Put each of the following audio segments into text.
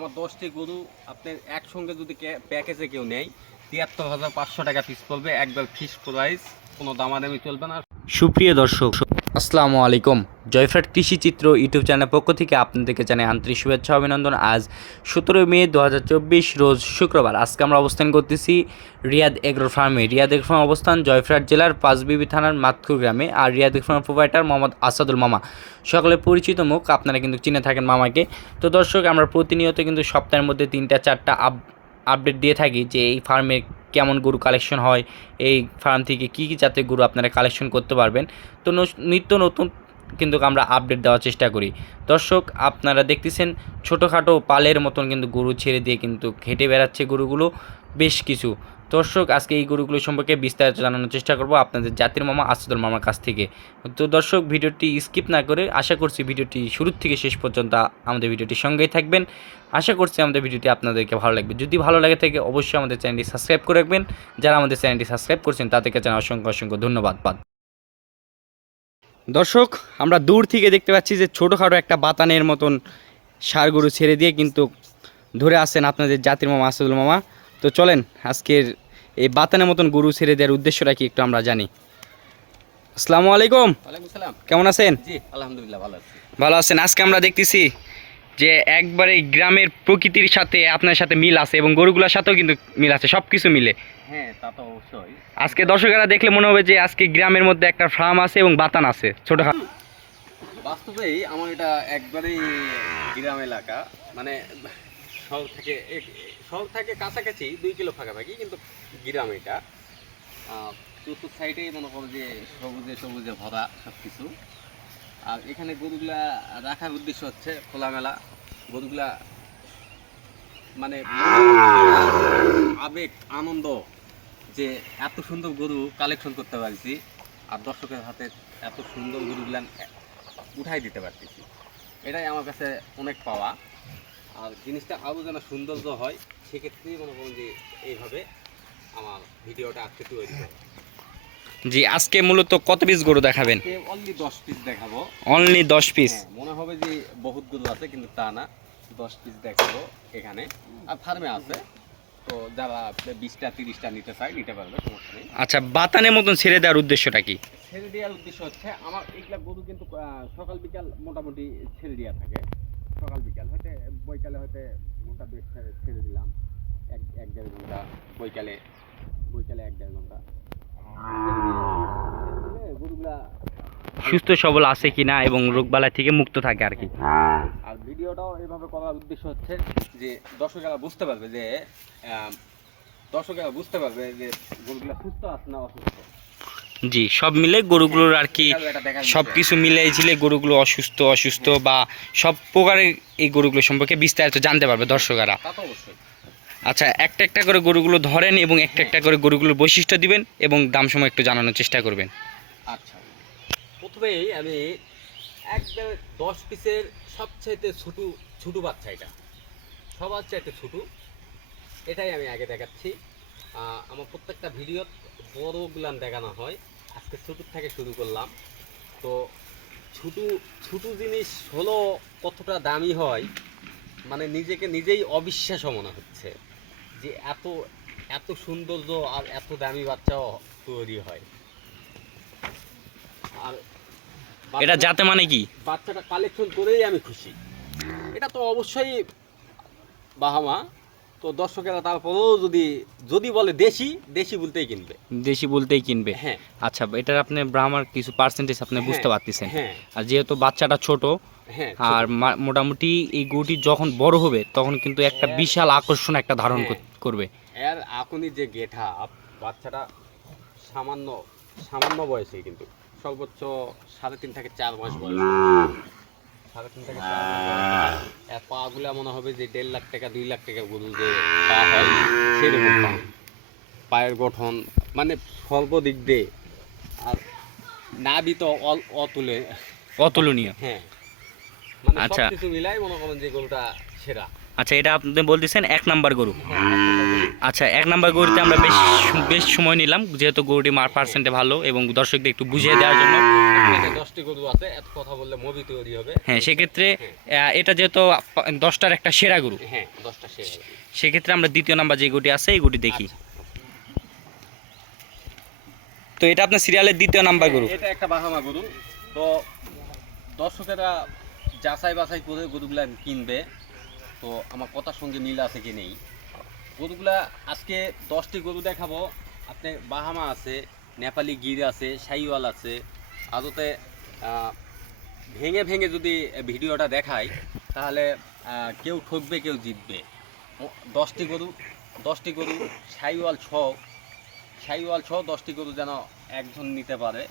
আমার দশটি গরু, আপনার একসঙ্গে যদি প্যাকেজে কেউ নেয়, তিয়াত্তর হাজার পাঁচশো টাকা পিস পড়বে একবার ফিক্স প্রাইস কোনো দামাদামি চলবে না। সুপ্রিয় দর্শক আসসালামু আলাইকুম। জয়ফ্রাট কৃষি চিত্র ইউটিউব চ্যানেলের পক্ষ থেকে আপনাদেরকে জানাই আন্তরিক শুভেচ্ছা, অভিনন্দন। আজ সতেরোই মে দু হাজার চব্বিশ, রোজ শুক্রবার। আজকে আমরা অবস্থান করতেছি রিয়াদ এগ্রো ফার্মে। রিয়াদ এগ্রো ফার্ম অবস্থান জয়ফ্রাট জেলার পাঁচবিবি থানার মাতকুর গ্রামে। আর Riyad agro farm provider Mohammad Asadul মামা। সকলে পরিচিত মুখ, আপনারা কিন্তু চিনে থাকেন মামাকে। তো দর্শক, আমরা প্রতিনিয়ত কিন্তু সপ্তাহের মধ্যে তিনটা, চারটা আপ আপডেট দিয়ে থাকি যে এই ফার্মে কেমন গরু কালেকশন হয়, এই ফার্ম থেকে কী কী জাতের গরু আপনারা কালেকশন করতে পারবেন। তো নিত্য নতুন কিন্তু আমরা আপডেট দেওয়ার চেষ্টা করি। দর্শক, আপনারা দেখতেছেন ছোটোখাটো পালের মতন কিন্তু গরু ছেড়ে দিয়ে কিন্তু হেঁটে বেড়াচ্ছে গরুগুলো বেশ কিছু। দর্শক, আজকে এই গরুগুলো সম্পর্কে বিস্তারিত জানানোর চেষ্টা করব আপনাদের জাতির মামা আসাদুল মামার কাছ থেকে। তো দর্শক, ভিডিওটি স্কিপ না করে আশা করছি ভিডিওটি শুরু থেকে শেষ পর্যন্ত আমাদের ভিডিওটির সঙ্গেই থাকবেন। আশা করছি আমাদের ভিডিওটি আপনাদেরকে ভালো লাগবে। যদি ভালো লাগে থাকে অবশ্যই আমাদের চ্যানেলটি সাবস্ক্রাইব করে রাখবেন। যারা আমাদের চ্যানেলটি সাবস্ক্রাইব করছেন তাদেরকে জানাই অসংখ্য অসংখ্য ধন্যবাদ। পাদ দর্শক আমরা দূর থেকে দেখতে পাচ্ছি যে ছোটোখাটো একটা বাতানের মতন সার গরু ছেড়ে দিয়ে কিন্তু ধরে আসেন আপনাদের জাতির মামা আসাদুল মামা। তো চলেন আজকের এই বাতানের মতন গরু ছেড়ে দেওয়ার উদ্দেশ্যটা কি একটু আমরা জানি। আসসালামু আলাইকুম। কেমন আছেন? জি আলহামদুলিল্লাহ ভালো আছি। ভালো আছেন? আজকে আমরা দেখতেছি যে একবারে গ্রামের প্রকৃতির সাথে আপনার সাথে মিল আছে এবং গরুগুলোর সাথেও কিন্তু মিল আছে সব কিছু মিলে। হ্যাঁ তা তো অবশ্যই। আজকে দর্শকেরা দেখলে মনে হবে যে আজকে গ্রামের মধ্যে একটা ফার্ম আছে এবং বাতান আছে ছোটোখাটো। বাস্তবেই আমার এটা একবারেই গ্রাম এলাকা মানে শহর থেকে শহর থেকে কাছাকাছি দুই কিলো ফাঁকা ফাঁকাফাঁকি কিন্তু গ্রাম এটা। চতুর্থ সাইডে মনে করো যে সবুজে সবুজে ভরা সব কিছু আর এখানে গরুগুলা রাখার উদ্দেশ্য হচ্ছে খোলামেলা। গরুগুলা মানে আবেগ, আনন্দ যে এত সুন্দর গরু কালেকশন করতে পারছি আর দর্শকের হাতে এত সুন্দর গরুগুলা উঠাই দিতে পারতেছি। এটাই আমার কাছে অনেক পাওয়া। আর জিনিসটা আরও যেন সৌন্দর্য হয়, সেক্ষেত্রেই মনে করুন যে এইভাবে আমার ভিডিওটা আজকে তৈরি করে জি আজকে মূলত কত পিস গরু দেখাবেন? অনলি দশ পিস দেখাবো। অনলি দশ পিস মনে হবে যে বহুত গরু আছে কিন্তু তা না। দশ পিস দেখাবো এখানে। আর ফার্মে আছে। তো যারা বিশটা তিরিশটা নিতে চায় নিতে পারবে সমস্যা নেই। আচ্ছা বাতানের মতন ছেড়ে দেওয়ার উদ্দেশ্যটা কি? ছেড়ে দেওয়ার উদ্দেশ্য হচ্ছে আমার এইগুলা গরু কিন্তু সকাল বিকাল মোটামুটি ছেড়ে দেওয়া থাকে। সকাল বিকাল হয়তো বৈকালে হয়তো ঘণ্টা দুই ছেড়ে ছেড়ে দিলাম। এক এক দেড় ঘণ্টা বৈকালে বৈকালে এক দেড় ঘণ্টা। সুস্থ সবল আছে কিনা এবং রোগবালা থেকে মুক্ত থাকে আর কি। আর ভিডিওটাও এইভাবে করার উদ্দেশ্য হচ্ছে যে দর্শকেরা বুঝতে পারবে যে দর্শকেরা বুঝতে পারবে যে গরুগুলা সুস্থ আছে না অসুস্থ। জি সব মিলে গরুগুলোর আর কি সব কিছু মিলে ঝিলে গরুগুলো অসুস্থ অসুস্থ বা সব প্রকারের এই গরুগুলো সম্পর্কে বিস্তারিত জানতে পারবে দর্শকেরা। অবশ্যই। আচ্ছা একটা একটা করে গরুগুলো ধরেন এবং একটা একটা করে গরুগুলোর বৈশিষ্ট্য দিবেন এবং দাম সময় একটু জানানোর চেষ্টা করবেন। আচ্ছা। প্রথমেই আমি একবার দশ পিসের সবচাইতে ছোটো ছোটো বাচ্চা এটা। সবার চাইতে ছোটো। এটাই আমি আগে দেখাচ্ছি। আমার প্রত্যেকটা ভিডিও বড়গুলান দেখানো হয়। আজকে ছোটোর থেকে শুরু করলাম। তো ছোটো ছোটো জিনিস হলো কতটা দামি হয় মানে নিজেকে নিজেই অবিশ্বাস মনে হচ্ছে। যে এত এত সৌন্দর্য আর এত দামি বাচ্চাও তৈরি হয়। আর এটা যাতে মানে কি? বাচ্চাটা কালেকশন করেই আমি খুশি। এটা তো অবশ্যই বাহামা তো দর্শকেরা তারপরেও যদি যদি বলে দেশি দেশি বলতেই কিনবে। দেশি বলতেই কিনবে? হ্যাঁ। আচ্ছা এটার আপনি ব্রাহ্মার কিছু পার্সেন্টেজ আপনি বুঝতে হ্যাঁ, পারতেছেন। হ্যাঁ। আর যেহেতু বাচ্চাটা ছোট হ্যাঁ আর মোটামুটি এই গরুটি যখন বড় হবে তখন কিন্তু একটা। বিশাল আকর্ষণ একটা ধারণ কর- করবে। এর এখনই যে গেঠা বাচ্চাটা সামান্য সামান্য বয়সে কিন্তু সর্বোচ্চ সাড়ে তিন থেকে চার মাস বয়স। সাড়ে তিন থেকে চার মাস বয়স। এর পাগুলা মনে হবে যে দেড় লাখ টাকা দুই লাখ টাকা গরু যে পা হয় সেরকম পা। পায়ের গঠন মানে সর্বদিক দিয়ে। আর নাবি তো অতুলে। অতুলনীয়। হ্যাঁ। মানে আচ্ছা। কিছু মিলাই মনে করেন যে গরুটা সেরা। আচ্ছা এটা আপনি বলতেছেন এক নাম্বার গরু। হ্যাঁ আচ্ছা এক নাম্বার গরুতে আমরা বেশ বেশ সময় নিলাম যেহেতু গরুটি মার পার্সেন্টে ভালো এবং দর্শকদের একটু বুঝিয়ে দেওয়ার জন্য। দশটি গরু আছে এত কথা বললে মুভি তৈরি হবে। হ্যাঁ সেক্ষেত্রে এটা যেহেতু দশটার একটা সেরা গরু। হ্যাঁ দশটা সেক্ষেত্রে আমরা দ্বিতীয় নাম্বার যে গুটি আছে এই গুটি দেখি। তো এটা আপনার সিরিয়ালের দ্বিতীয় নাম্বার গরু। এটা একটা বাহামা গরু। তো দর্শকেরা যাচাই বাছাই করে গরুগুলা কিনবে। তো আমার কথার সঙ্গে মিল আছে কি নেই? গরুগুলা আজকে দশটি গরু দেখাবো। আপনি বাহামা আছে নেপালি গির আছে সাইওয়াল আছে আদতে ভেঙে ভেঙে যদি ভিডিওটা দেখাই তাহলে কেউ ঠকবে কেউ জিতবে। দশটি গরু দশটি গরু সাইওয়াল ছ সাইওয়াল ছ দশটি গরু যেন একজন নিতে পারে।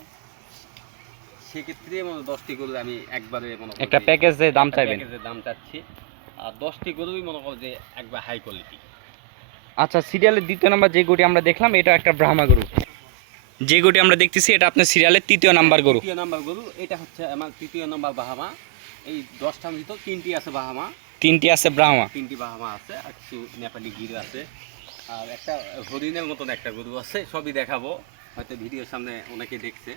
সেক্ষেত্রে মনে হয় দশটি গরু আমি একবারে মনে একটা প্যাকেজে দাম চাইবেন? প্যাকেজের দাম চাচ্ছি। আর দশটি গরুই মনে করো যে একবার হাই কোয়ালিটি আচ্ছা সিরিয়ালের দ্বিতীয় নাম্বার যে গরুটি আমরা দেখলাম এটা একটা ব্রাহ্মা গরু। যে গরুটি আমরা দেখতেছি এটা আপনার সিরিয়ালের তৃতীয় নাম্বার গরু। তৃতীয় নাম্বার গরু এটা হচ্ছে আমার তৃতীয় নাম্বার বাহামা। এই দশটার ভিতর তিনটি আছে বাহামা। তিনটি আছে ব্রাহ্মা। তিনটি বাহামা আছে আর কিছু নেপালি গির আছে। আর একটা হরিণের মতন একটা গরু আছে সবই দেখাবো। হয়তো ভিডিওর সামনে অনেকে দেখছে।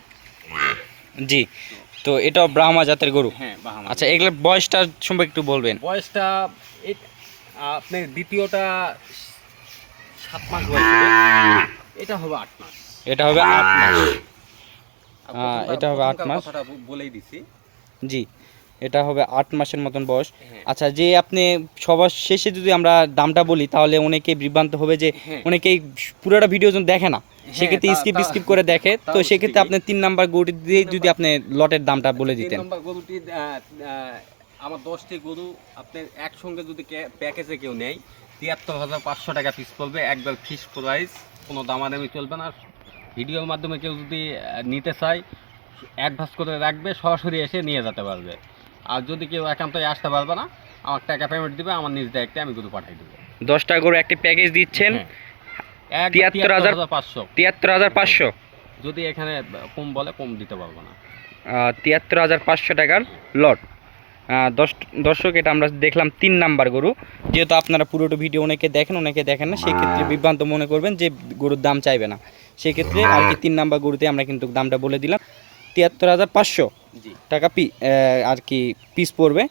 জি তো এটা ব্রাহ্মা জাতের গরু। হ্যাঁ বাহামা। আচ্ছা এগুলোর বয়সটা সম্পর্কে একটু বলবেন। বয়সটা আপনি দ্বিতীয়টা সাত মাস বয়স এটা হবে আট মাস। এটা হবে আট মাস। আর এটা হবে আট মাস। বলেই দিছি। জি এটা হবে আট মাসের মতন বয়স। হ্যাঁ। আচ্ছা যে আপনি সবার শেষে যদি আমরা দামটা বলি তাহলে অনেকে বিভ্রান্ত হবে যে হ্যাঁ। অনেকেই পুরোটা ভিডিও যখন দেখে না। সেক্ষেত্রে স্কিপ স্কিপ করে দেখে। তো সেক্ষেত্রে আপনি তিন নাম্বার গরুটি দিয়ে যদি আপনি লটের দামটা বলে দিতেন। নম্বর গরুটি আমার দশটি গরু আপনার একসঙ্গে যদি প্যাকেজে কেউ নেয় তিয়াত্তর হাজার পাঁচশো টাকা পিস পড়বে একবার ফিস প্রাইস কোনো দামাদামি চলবে না। ভিডিওর মাধ্যমে কেউ যদি নিতে চায় অ্যাডভান্স করে রাখবে সরাসরি এসে নিয়ে যেতে পারবে। আর যদি কেউ একান্তই আসতে পারবে না আমার টাকা পেমেন্ট দিবে আমার নিজ দায়িত্বে আমি গরু পাঠিয়ে দেবো। দশটা গরু একটি প্যাকেজ দিচ্ছেন? হ্যাঁ। তিয়াত্তর হাজার- পাঁচশো। তিয়াত্তর হাজার পাঁচশো? যদি এখানে কম বলে কম দিতে পারব না। তিয়াত্তর হাজার পাঁচশো টাকার লট দশ দর্শক এটা আমরা দেখলাম তিন নাম্বার গরু। যেহেতু আপনারা পুরোটা ভিডিও অনেকে দেখেন অনেকে দেখেন না সেক্ষেত্রে বিভ্রান্ত মনে করবেন যে গরুর দাম চাইবে না। সেক্ষেত্রে আর কি তিন নাম্বার গরুতে আমরা কিন্তু দামটা বলে দিলাম। তিয়াত্তর হাজার পাঁচশো টাকা পি আর কি পিস পড়বে।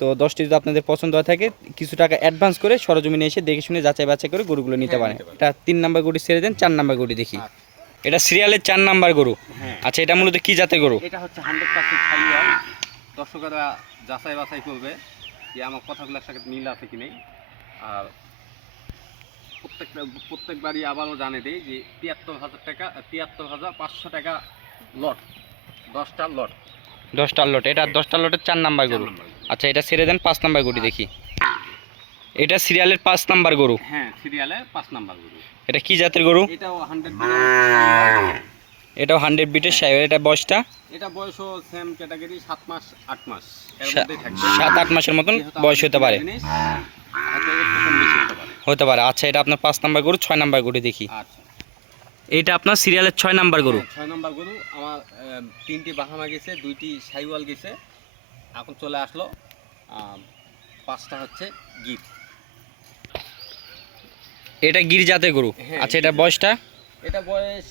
তো দশটি যদি আপনাদের পছন্দ হয়ে থাকে কিছু টাকা অ্যাডভান্স করে সরজমিনে এসে দেখে শুনে যাচাই বাছাই করে গরুগুলো নিতে হ্যাঁ, পারেন। এটা তিন নাম্বার গরু ছেড়ে দেন চার নাম্বার গরু দেখি। আচ্ছা। এটা সিরিয়ালের চার নাম্বার গরু। হ্যাঁ। আচ্ছা এটা মূলত কি জাতের গরু? এটা হচ্ছে হান্ড্রেড পার্সেন্ট দর্শকেরা যাচাই বাছাই করবে যে আমার কথাগুলোর সাথে মিল আছে কি নেই। আর প্রত্যেকটা প্রত্যেকবারই আবারও জানে দিই যে তিয়াত্তর হাজার টাকা তিয়াত্তর হাজার পাঁচশো টাকা লট দশটা লট। দশটা লট এটা দশটা লটের চার নাম্বার গরু। আচ্ছা এটা ছেড়ে দেন পাঁচ নাম্বার গরু দেখি। এটা সিরিয়ালের পাঁচ নাম্বার গরু। হ্যাঁ সিরিয়ালে পাঁচ নাম্বার গরু। এটা কি জাতের গরু? এটাও হান্ড্রেড এটাও হান্ড্রেড বিটের সাইজ এটা বয়সটা? এটা বয়সও সেম ক্যাটাগরি সাত মাস আট মাস। সাত আট মাসের মতন বয়স হতে পারে। হতে পারে। আচ্ছা এটা আপনার পাঁচ নাম্বার গরু ছয় নাম্বার গরু দেখি। আচ্ছা। এটা আপনার সিরিয়ালের ছয় নাম্বার গরু? হ্যাঁ, ছয় নাম্বার গরু। আমার তিনটি বাহামা গেছে দুইটি সাইওয়াল গেছে। এখন চলে আসলো পাঁচটা হচ্ছে গিট এটা গির জাতের গরু। হ্যাঁ, আচ্ছা এটা বয়সটা? এটা বয়স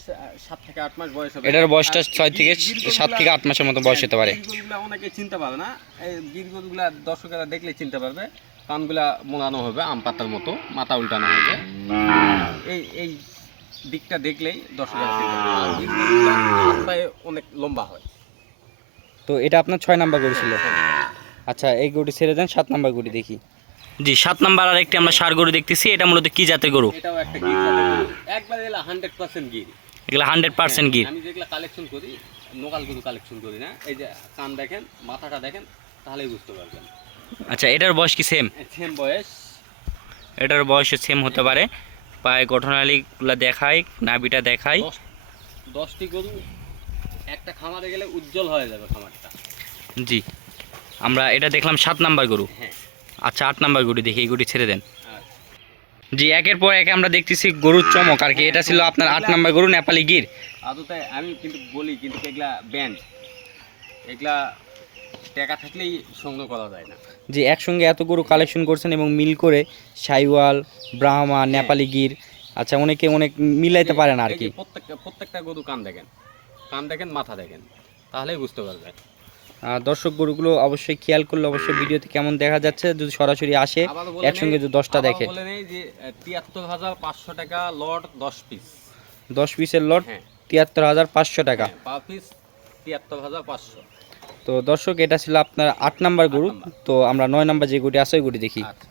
সাত থেকে আট মাস বয়স হবে। এটার বয়সটা ছয় থেকে সাত থেকে আট মাসের মতো বয়স হতে পারে। হ্যাঁ, অনেকে চিনতে পারে না। এই গির গরুগুলা দর্শকেরা দেখলে চিনতে পারবে। কানগুলা মোড়ানো হবে আম পাতার মতো মাথা উল্টানো হবে। এই এই দিকটা দেখলেই দর্শকেরা পারবে। অনেক লম্বা হয়। তো এটা আপনার ছয় নাম্বার গরু ছিল। আচ্ছা এই গরুটি ছেড়ে দেন সাত নাম্বার গরু দেখি। জি সাত নাম্বার আর একটি আমরা সার গরু দেখতেছি এটা মূলত কি জাতের গরু? এটাও একটা গির জাতের গরু। একবার এলা হান্ড্রেড পার্সেন্ট গির। এগুলো হান্ড্রেড পার্সেন্ট গির। আমি যেগুলো কালেকশন করি লোকাল গরু কালেকশন করি না এই যে কান দেখেন মাথাটা দেখেন তাহলেই বুঝতে পারবেন। আচ্ছা এটার বয়স কি সেম সেম বয়স। এটার বয়স সেম হতে পারে। পায়ে গঠনালীগুলো দেখায় নাভিটা দেখায় দশটি গরু একটা খামারে গেলে উজ্জ্বল হয়ে যাবে খামারটা। জি আমরা এটা দেখলাম সাত নাম্বার গরু। হ্যাঁ। আচ্ছা আট নাম্বার গরু দেখি এই গরু ছেড়ে দেন। জি একের পর এক আমরা দেখতেছি গরুর চমক আর কি এটা ছিল আপনার আট নাম্বার গরু নেপালি গির। আদতে আমি কিন্তু বলি কিন্তু এগুলা ব্যান্ড। এগুলা টাকা থাকলেই সংগ্রহ করা যায় না। যে একসঙ্গে এত গরু কালেকশন করছেন এবং মিল করে সাইওয়াল ব্রাহ্মা নেপালি গির আচ্ছা অনেকে অনেক মিলাইতে পারে না আর কি। প্রত্যেকটা প্রত্যেকটা গরু কান দেখেন। কান দেখেন মাথা দেখেন। তাহলেই বুঝতে পারবে আহ, দর্শক গরুগুলো অবশ্যই খেয়াল করলে অবশ্যই ভিডিওতে কেমন দেখা যাচ্ছে যদি সরাসরি আসে একসঙ্গে যদি দশটা দেখে। তিয়াত্তর হাজার পাঁচশো টাকা লট দশ পিস দশ পিসের লট তিয়াত্তর হাজার পাঁচশো টাকা। পিস তিয়াত্তর হাজার পাঁচশো। তো দর্শক এটা ছিল আপনার আট নাম্বার গরু। তো আমরা নয় নাম্বার যে গরুটি আছে ওই গরুটি দেখি। আচ্ছা।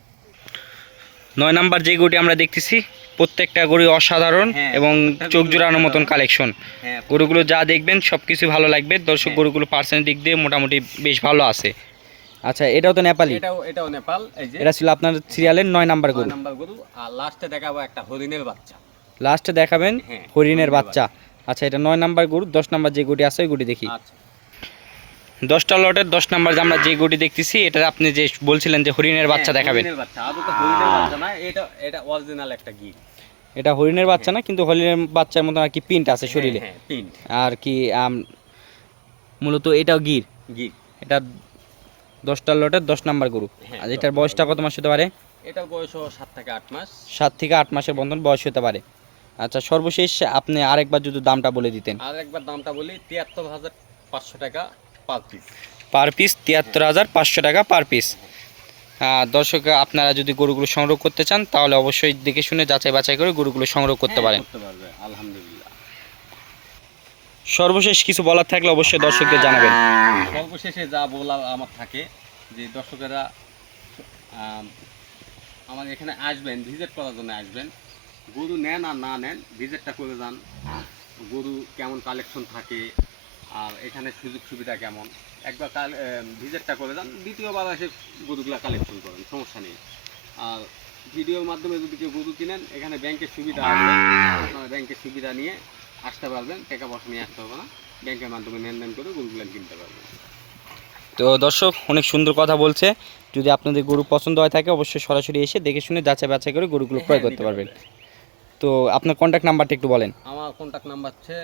নয় নাম্বার যে গরুটি আমরা দেখতেছি প্রত্যেকটা গরু অসাধারণ হ্যাঁ, এবং চোখ জোড়ানোর মতন কালেকশন হ্যাঁ গরুগুলো যা দেখবেন সব কিছু ভালো লাগবে। দর্শক হ্যাঁ। গরুগুলো পার্সেন্ট দিক দিয়ে মোটামুটি বেশ ভালো আছে। আচ্ছা এটাও তো নেপালি? এটাও এটাও নেপাল এই যে। এটা ছিল আপনার সিরিয়ালের নয় নাম্বার নয় গরু। নাম্বার গরু আর লাস্টে দেখাবো একটা হরিণের বাচ্চা। লাস্টে দেখাবেন হরিণের বাচ্চা। আচ্ছা এটা নয় নাম্বার গরু দশ নাম্বার যে গুটি আছে ওই গুটি দেখি। আচ্ছা। দশটা লটের দশ নাম্বার যে আমরা যে গরুটি দেখতেছি এটা আপনি যে বলছিলেন যে হরিণের বাচ্চা হ্যাঁ, দেখাবেন। এটা হরিণের বাচ্চা না কিন্তু হরিণের বাচ্চার মতন আর কি প্রিন্ট আছে শরীরে। হ্যাঁ আর কি মূলত এটাও গির গির এটা দশটা লটের দশ নাম্বার গরু। হ্যাঁ, আর এটার বয়সটা কত মাস হতে পারে? এটার বয়স সাত থেকে আট মাস। সাত থেকে আট মাসের বন্ধন বয়স হতে পারে। আচ্ছা সর্বশেষ আপনি আরেকবার যদি দামটা বলে দিতেন। আর একবার দামটা বলি তিয়াত্তর হাজার পাঁচশো টাকা। পার পিস তিয়াত্তর হাজার পাঁচশো টাকা পার পিস দর্শক আপনারা যদি গরুগুলো সংগ্রহ করতে চান তাহলে অবশ্যই দেখে শুনে যাচাই বাছাই করে গরুগুলো সংগ্রহ করতে পারেন। আলহামদুলিল্লাহ। সর্বশেষ কিছু বলার থাকলে অবশ্যই দর্শকদের জানাবেন। সর্বশেষে যা বলার আমার থাকে যে দর্শকেরা আম, আমার এখানে আসবেন ভিজিট করার জন্য আসবেন। গরু নেন আর না নেন ভিজিটটা করে যান। গরু কেমন কালেকশন থাকে আর এখানে সুযোগ সুবিধা কেমন? একবার কাল ভিজিটটা করে যান দ্বিতীয়বার এসে গরুগুলা কালেকশন করেন সমস্যা নেই। আর ভিডিওর মাধ্যমে যদি কেউ গরু কিনেন এখানে ব্যাংকের সুবিধা আছে। আপনারা ব্যাংকের সুবিধা নিয়ে আসতে পারবেন টাকা পয়সা নিয়ে আসতে হবে না। ব্যাংকের মাধ্যমে লেনদেন করে গরুগুলো কিনতে পারবেন। তো দর্শক অনেক সুন্দর কথা বলছে। যদি আপনাদের গরু পছন্দ হয় থাকে অবশ্যই সরাসরি এসে দেখে শুনে যাচাই বাছাই করে গরুগুলো ক্রয় হ্যাঁ, করতে পারবেন। তো আপনার কন্ট্যাক্ট নাম্বারটা একটু বলেন। আমার কন্ট্যাক্ট নাম্বার হচ্ছে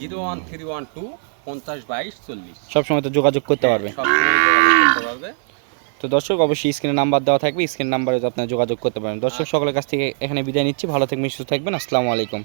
zero one three one two পঞ্চাশ বাইশ চল্লিশ। সবসময় তো যোগাযোগ করতে সময় যোগাযোগ করতে পারবে। তো দর্শক অবশ্যই স্ক্রিনে নাম্বার দেওয়া থাকবে স্ক্রিন নাম্বারে তো আপনার যোগাযোগ করতে পারেন দর্শক সকলের কাছ থেকে এখানে বিদায় নিচ্ছি। ভালো থাকবেন সুস্থ থাকবেন। আসসালামু আলাইকুম।